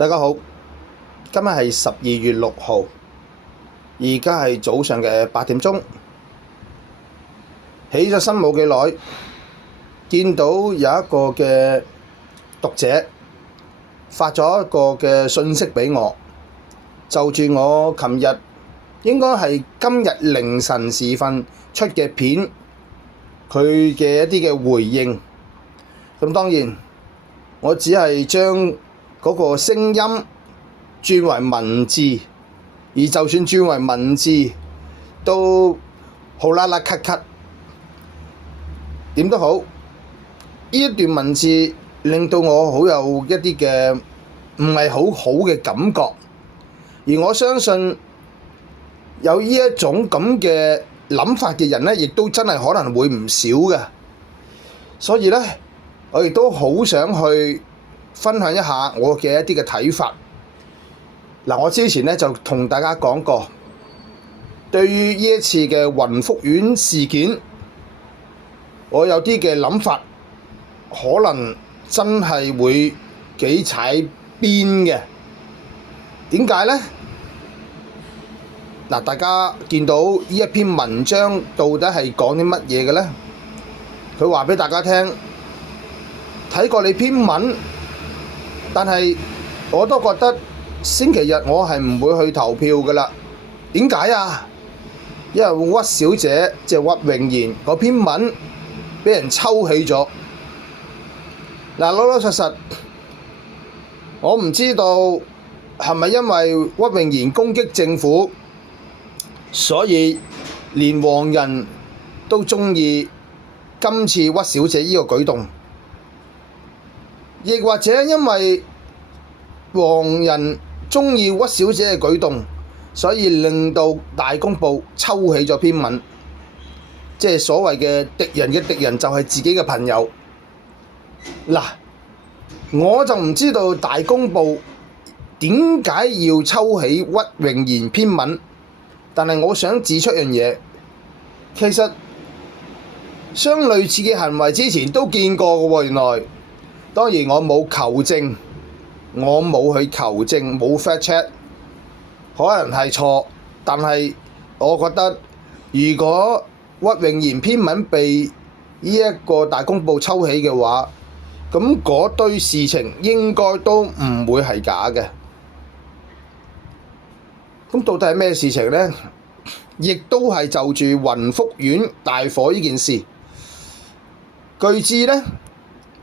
大家好，今日係12月6號，而家係早上嘅8點鐘。起咗身冇幾耐，見到有一個嘅讀者發咗一個嘅信息俾我，就住我琴日應該係今日凌晨時分出嘅片，佢嘅一啲嘅回應。咁當然，我只係將嗰個聲音轉為文字，而就算轉為文字都好啦啦咳咳，點都好。呢一段文字令到我好有一啲嘅唔係好好嘅感覺，而我相信有呢一種咁嘅諗法嘅人呢，亦都真係可能會唔少嘅。所以呢，我亦都好想去分享一下我嘅一啲嘅睇法。嗱，我之前咧就同大家講過，對於呢一次嘅雲福苑事件，我有啲嘅諗法，可能真係會幾踩邊嘅。點解呢？嗱，大家見到呢一篇文章到底係講啲乜嘢嘅呢？佢話俾大家聽，睇過你篇文，但係我都覺得星期日我係唔會去投票㗎啦。點解啊？因為屈小姐即係屈穎妍嗰篇文俾人抽起咗。嗱，老老實實，我唔知道係咪因為屈穎妍攻擊政府，所以連黃人都鍾意今次屈小姐呢個舉動，亦或者因為黃人鍾意屈小姐嘅舉動，所以令到大公報抽起咗篇文，即係所謂嘅敵人嘅敵人就係自己嘅朋友。嗱，我就唔知道大公報點解要抽起屈穎妍篇文，但係我想指出樣嘢，其實相類似嘅行為之前都見過嘅喎。原來當然我冇求證。我冇去求證，冇 fact check， 可能係錯，但係我覺得如果屈穎妍篇文被呢一個大公報抽起嘅話，咁嗰堆事情應該都唔會係假嘅。咁到底係咩事情呢？亦都係就住雲福苑大火呢件事，據知呢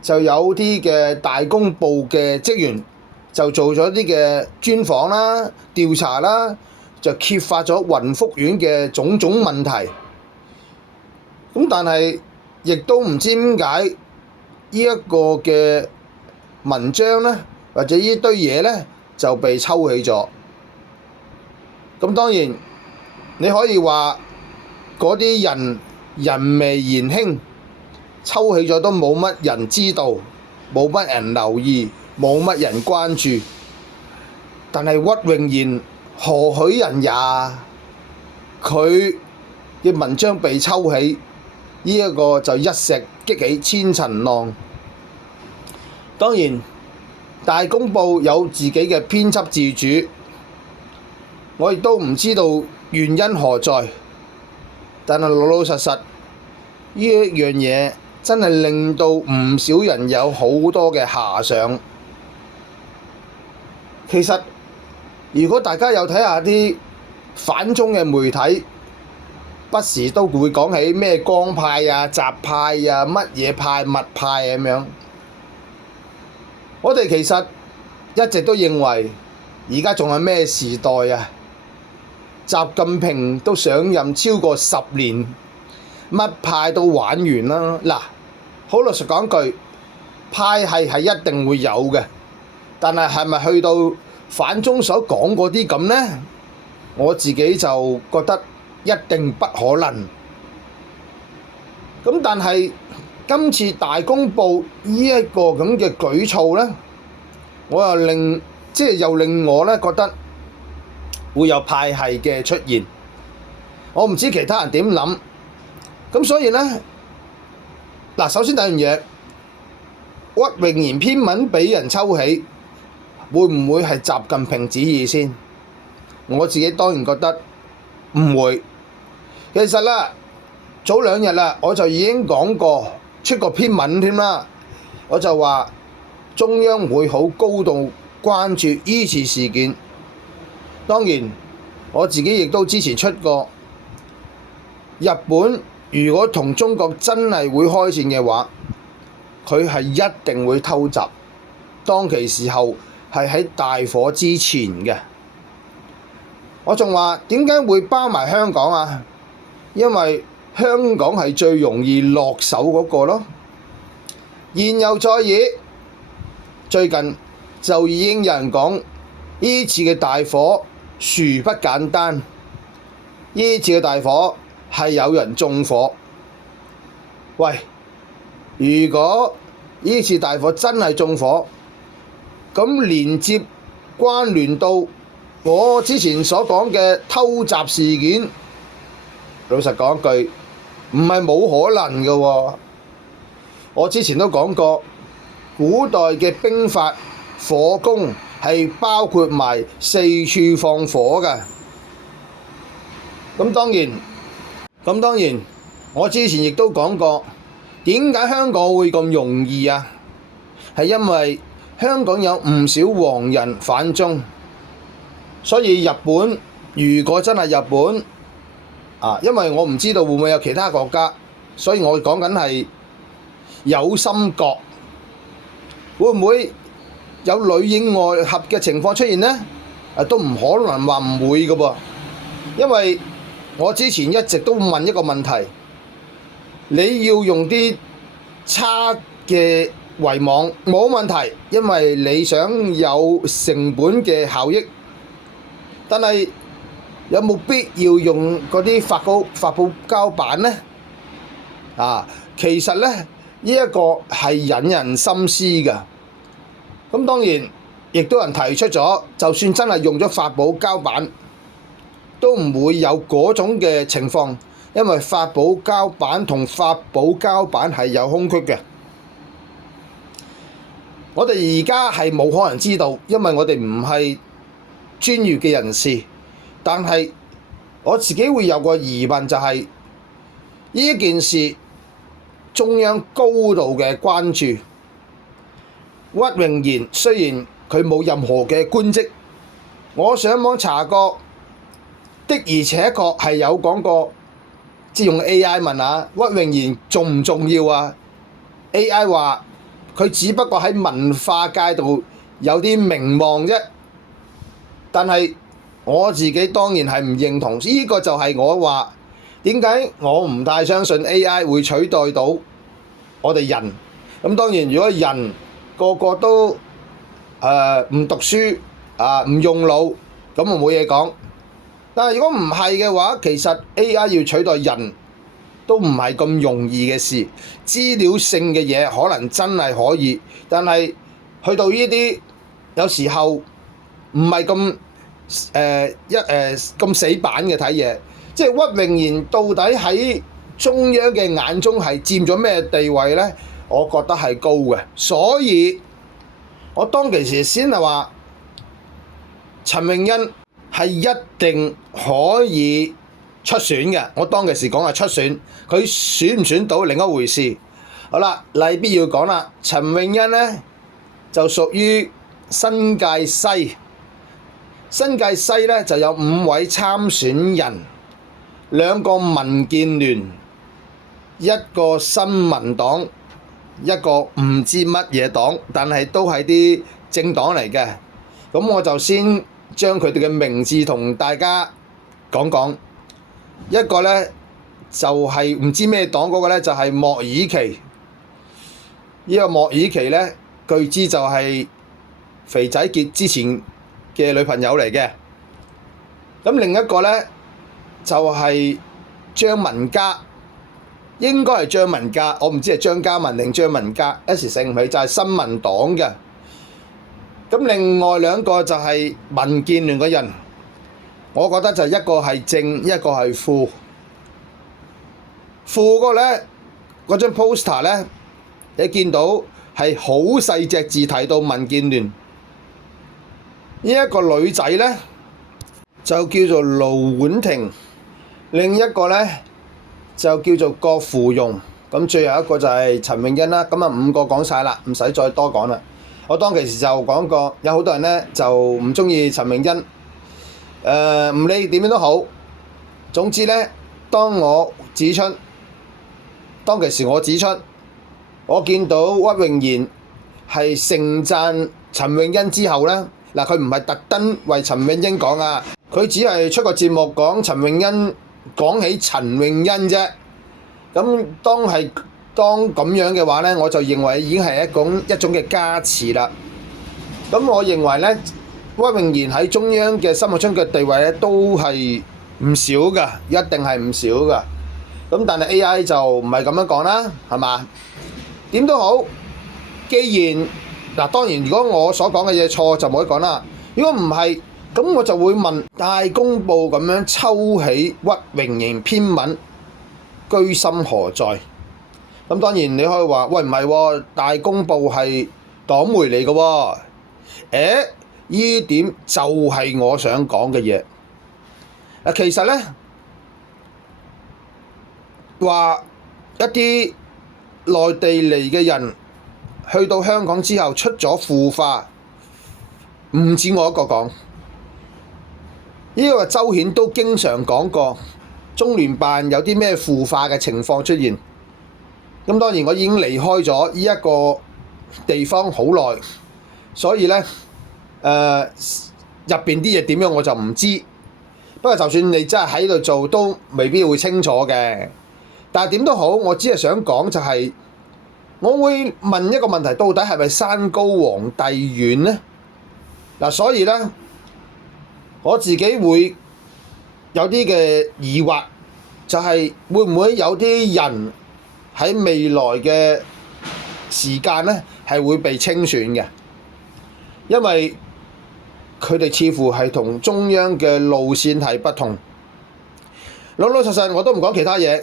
就有啲嘅大公報嘅職員就做咗啲嘅專訪啦、調查啦，就揭發咗雲福苑嘅種種問題。咁但係亦都唔知點解呢一個嘅文章呢，或者呢堆嘢呢，就被抽起咗。咁當然你可以話嗰啲人微言輕，抽起咗都冇乜人知道，冇乜人留意，冇乜人關注，但係屈穎妍何許人也？佢嘅文章被抽起，呢一個就一石激起千層浪。當然，大公報有自己嘅編輯自主，我亦都唔知道原因何在，但係老老實實呢一樣嘢真係令到唔少人有好多嘅遐想。其實，如果大家有睇下啲反中嘅媒體，不時都會講起咩江派啊、習派啊、乜嘢派、物派咁樣。我哋其實一直都認為，而家仲係咩時代啊？習近平都上任超過10年，乜派都玩完啦。嗱，好老實講句，派系係一定會有嘅。但係係咪去到反中所講嗰啲咁呢？我自己就覺得一定不可能。咁但係今次大公報呢一個咁嘅舉措呢，我又令我呢覺得會有派系嘅出現。我唔知其他人點諗。咁所以呢，嗱，首先第一樣嘢，屈穎妍篇文俾人抽起，會唔會係習近平旨意先？我自己當然覺得唔會。其實啦，早2日啦，我就已經講過，出過篇文添啦。我就話中央會好高度關注呢次事件。當然，我自己亦都之前出過，日本如果同中國真係會開戰嘅話，佢係一定會偷襲。當其時候係喺大火之前嘅。我仲話點解會包埋香港啊？因為香港係最容易落手嗰個咯。言猶在耳，最近就已經有人講呢次嘅大火殊不簡單，呢次嘅大火係有人縱火。喂，如果呢次大火真係縱火，咁連接關聯到我之前所講嘅偷襲事件，老實講一句，唔係冇可能嘅喎。我之前都講過，古代嘅兵法火攻係包括埋四處放火嘅。咁當然，我之前亦都講過，點解香港會咁容易啊？係因為香港有唔少黃人反中，所以日本如果真係日本因為我唔知道會唔會有其他國家，所以我講緊係有心國，會唔會有裏應外合嘅情況出現呢？都唔可能話唔會嘅噃，因為我之前一直都問一個問題，你要用啲差嘅圍網冇問題，因為你想有成本嘅效益，但係有冇必要用嗰啲發泡膠板呢？其實呢，呢一個係引人深思嘅。咁當然，亦都有人提出咗，就算真係用咗發泡膠板，都唔會有嗰種嘅情況，因為發泡膠板同發泡膠板係有空隙嘅。我哋而家係冇可能知道，因為我哋唔係專業嘅人士。但係我自己會有個疑問，就係呢一件事中央高度嘅關注。屈穎妍雖然佢冇任何嘅官職，我上網查過，的而且確係有講過，即用 AI 問下屈穎妍重唔重要啊？ AI 話佢只不過喺文化界度有啲名望啫，但係我自己當然係唔認同，呢個就係我話點解我唔太相信 AI 會取代到我哋人。咁當然如果人個個都唔讀書唔用腦，咁我冇嘢講。但係如果唔係嘅話，其實 AI 要取代人都唔係咁容易嘅事。資料性嘅嘢可能真係可以，但係去到呢啲有時候唔係咁咁死板嘅睇嘢，即係屈穎妍到底喺中央嘅眼中係佔咗咩地位呢？我覺得係高嘅，所以我當其時先係話陳穎欣係一定可以出選嘅。我當其時講係出選，佢選唔選到另一回事。好啦，例必要講啦，陳穎欣呢就屬於新界西。新界西咧就有5位參選人，2個民建聯，1個新民黨，1個唔知乜嘢黨，但係都係啲政黨嚟嘅。咁我就先將佢哋嘅名字同大家講講。一個咧就係唔知咩黨嗰個咧，就係莫以琪。呢個莫以琪咧，據知就係肥仔傑之前嘅女朋友嚟嘅。咁另一個呢，就係張文嘉，應該係張文嘉，我唔知係張嘉文定張文嘉，一時醒唔起，就係新民黨嘅。咁另外2個就係民建聯嘅人，我覺得就一個係正，一個係副。副嗰個呢，嗰張 poster 呢，你見到係好細隻字提到民建聯。呢一個女仔呢，就叫做盧婉婷，另一個呢，就叫做郭芙蓉，咁最後一個就係陳詠欣啦。咁啊5個講晒啦，唔使再多講啦。我當其時就講過，有好多人呢就唔中意陳詠欣，唔理點樣都好。總之呢，當其時我指出，我見到屈穎妍係盛讚陳詠欣之後呢，嗱佢唔係特登為陳詠欣講啊，佢只係出個節目講陳詠欣，講起陳詠欣啫。咁當咁樣嘅話呢，我就認為已經係一種嘅加持啦。咁我認為呢，屈穎妍喺中央嘅心目中嘅地位咧，都係唔少噶，一定係唔少噶。咁但係 AI 就唔係咁樣講啦，係嘛？點都好，既然嗱，當然如果我所講嘅嘢錯就冇得講啦。如果唔係，咁我就會問大公報咁樣抽起屈穎妍篇文，居心何在？咁當然你可以話，喂唔係喎，大公報係黨媒嚟嘅喎。呢點就係我想講嘅嘢。其實呢，話一啲內地嚟嘅人去到香港之後出咗腐化，唔止我一個講。呢個周顯都經常講過，中聯辦有啲咩腐化嘅情況出現。咁當然我已經離開咗呢一個地方好耐，所以呢，入邊啲嘢點樣我就唔知。不過就算你真係喺度做，都未必會清楚嘅。但係點都好，我只係想講就係，我會問一個問題，到底係咪山高皇帝遠呢？嗱，所以呢，我自己會有啲嘅疑惑，就係會唔會有啲人喺未來嘅時間呢係會被清選嘅？因為佢哋似乎係同中央嘅路線係不同。老老實實我都唔講其他嘢，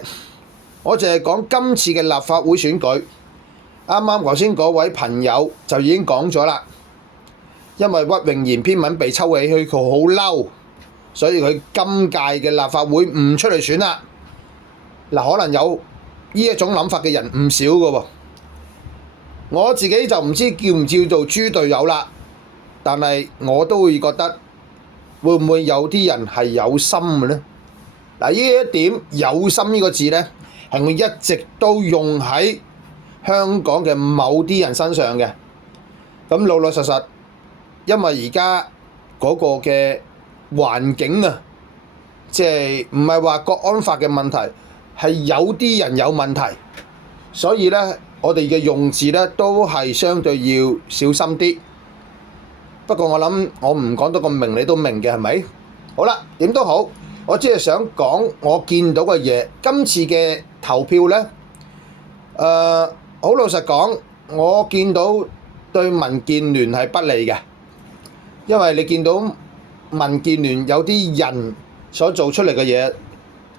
我淨係講今次嘅立法會選舉。啱啱頭先嗰位朋友就已經講咗啦，因為屈穎妍篇文被抽起，佢好嬲，所以佢今屆嘅立法會唔出嚟選啦。嗱，可能有呢一種諗法嘅人唔少㗎喎。我自己就唔知叫唔叫做豬隊友啦，但係我都會覺得會唔會有啲人係有心嘅呢？嗱，呢一點有心呢個字呢，係我一直都用喺香港嘅某啲人身上嘅。咁老老實實，因為而家嗰個嘅環境啊，即係唔係話國安法嘅問題，係有啲人有問題，所以呢，我哋嘅用字呢都係相對要小心啲。不過我諗我唔講得咁明，你都明嘅係咪？好啦，點都好，我只係想講我見到嘅嘢。今次嘅投票呢，好老實講，我見到對民建聯係不利嘅，因為你見到民建聯有啲人所做出嚟嘅嘢，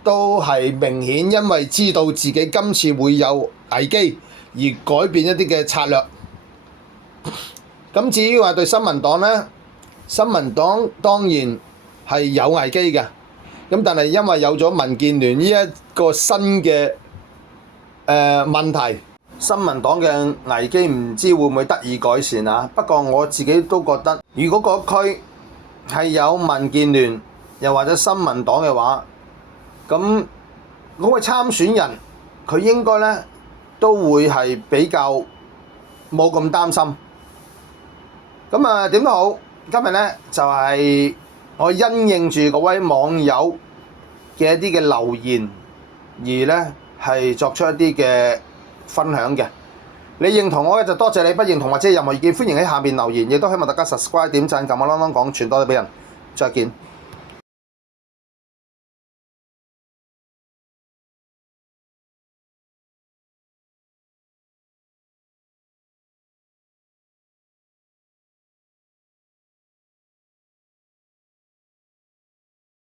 都係明顯因為知道自己今次會有危機而改變一啲嘅策略。咁至於話對新民黨呢，新民黨當然係有危機嘅。咁但係因為有咗民建聯呢一個新嘅問題，新民黨嘅危機唔知會唔會得以改善啊？不過我自己都覺得，如果個區係有民建聯又或者新民黨嘅話，咁嗰個參選人佢應該呢都會係比較冇咁擔心。咁啊點都好，今日呢就係我因應住嗰位網友嘅一啲嘅留言而呢係作出一啲嘅分享嘅。你認同我嘅就多謝你，不認同或者任何意見歡迎喺下面留言，亦都希望大家 subscribe 點讚撳個啷啷講傳多啲俾人。再見。